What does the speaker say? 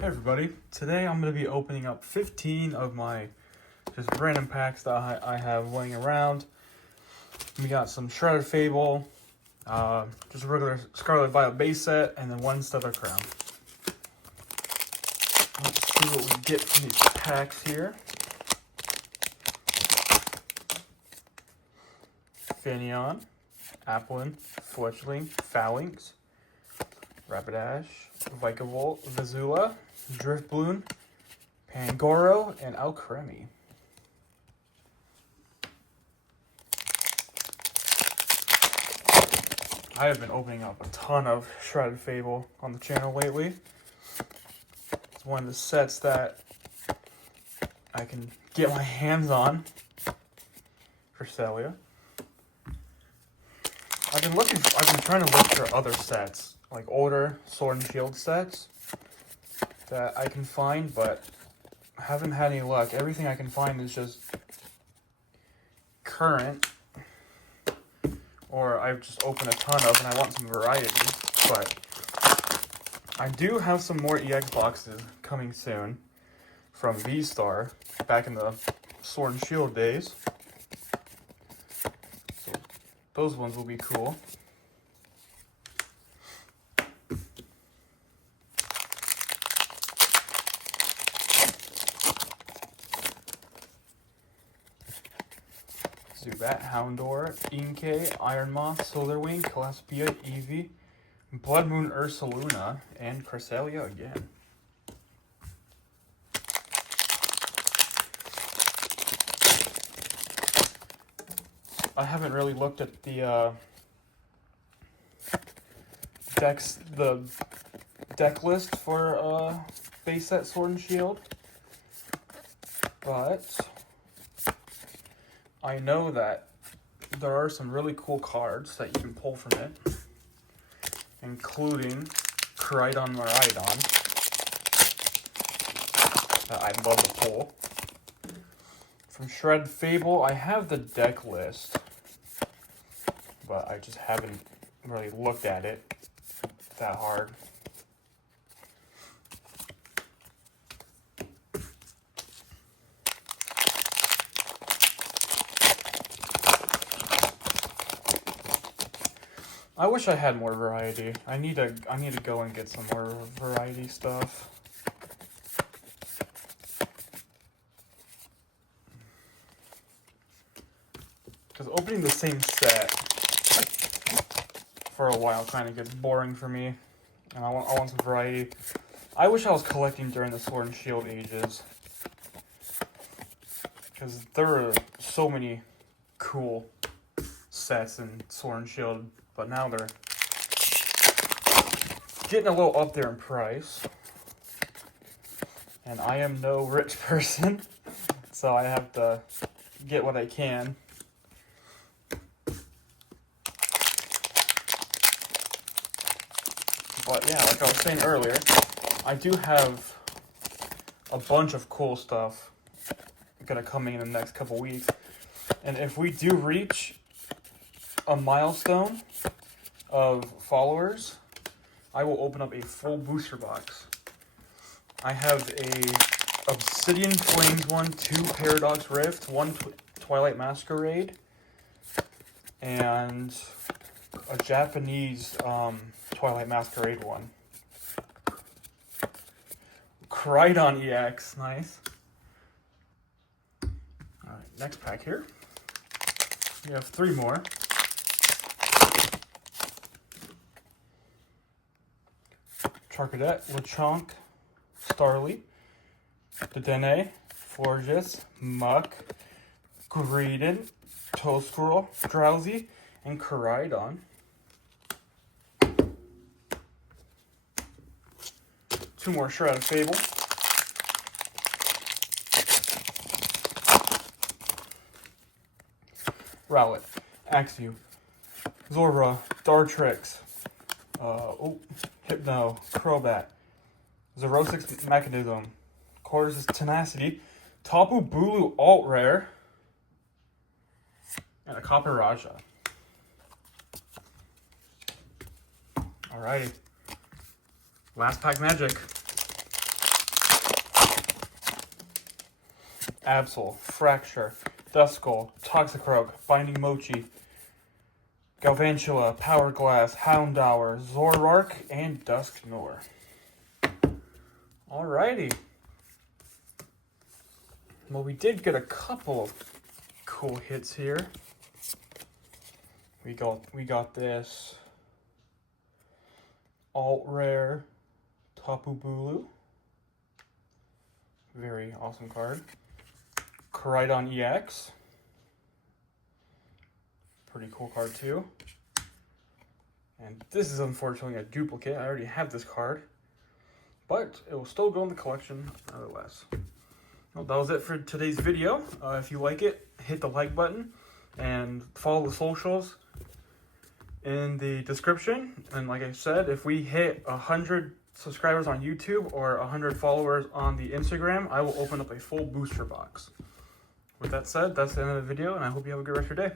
Hey everybody, today I'm going to be opening up 15 of my just random packs that I have laying around. We got some Shredded Fable, just a regular Scarlet Violet base set, and then one Stellar Crown. Let's see what we get from these packs here. Finneon, Applin, Fletchling, Phalanx, Rapidash, Vikavolt, Vizula, Driftbloom, Pangoro, and Alcremie. I have been opening up a ton of Shredded Fable on the channel lately. It's one of the sets that I can get my hands on for Celia. I've been trying to look for other sets, like older Sword and Shield sets that I can find, but I haven't had any luck. Everything I can find is just current, or I've just opened a ton of and I want some variety. But I do have some more EX boxes coming soon from V-Star back in the Sword and Shield days. So those ones will be cool. Zubat, Houndour, Inkay, Ironmoth, Solarwing, Calaspia, Eevee, Blood Moon Ursaluna, and Cresselia again. I haven't really looked at the deck list for base set Sword and Shield, but I know that there are some really cool cards that you can pull from it, including Koraidon Miraidon that I'd love to pull. From Shredded Fable, I have the deck list, but I just haven't really looked at it that hard. I wish I had more variety. I need to go and get some more variety stuff. Because opening the same set for a while kind of gets boring for me, and I want some variety. I wish I was collecting during the Sword and Shield ages, because there are so many cool sets in Sword and Shield. But now they're getting a little up there in price. And I am no rich person, so I have to get what I can. But yeah, like I was saying earlier, I do have a bunch of cool stuff gonna come in the next couple weeks. And if we do reach a milestone of followers, I will open up a full booster box. I have a Obsidian Flames one, 2 Paradox Rift, 1 Twilight Masquerade, and a Japanese Twilight Masquerade one. Koraidon EX, nice. Alright, next pack here. We have 3 more. Charcadet, Lechonk, Starly, Dedenne, Florges, Muck, Greedent, Toedsquirrel, Drowsy, and Koraidon. 2 more Shredded Fable. Rowlet, Axew, Zorba, Dartrix, Hypno, Crobat, Zerosix Mechanism, Corvus Tenacity, Tapu Bulu Alt Rare, and a Copper Raja. Alrighty. Last pack magic. Absol, Fracture, Duskull, Toxicroak, Binding Mochi, Galvantula, Power Glass, Houndour, Zoroark, and Dusknoir. Alrighty. Well, we did get a couple of cool hits here. We got this alt rare Tapu Bulu. Very awesome card. Koraidon EX. Pretty cool card too. And this is unfortunately a duplicate. I already have this card, but it will still go in the collection nonetheless. Well, that was it for today's video. If you like it, hit the like button and follow the socials in the description. And like I said, if we hit 100 subscribers on YouTube or 100 followers on the Instagram, I will open up a full booster box. With that said, that's the end of the video, and I hope you have a good rest of your day.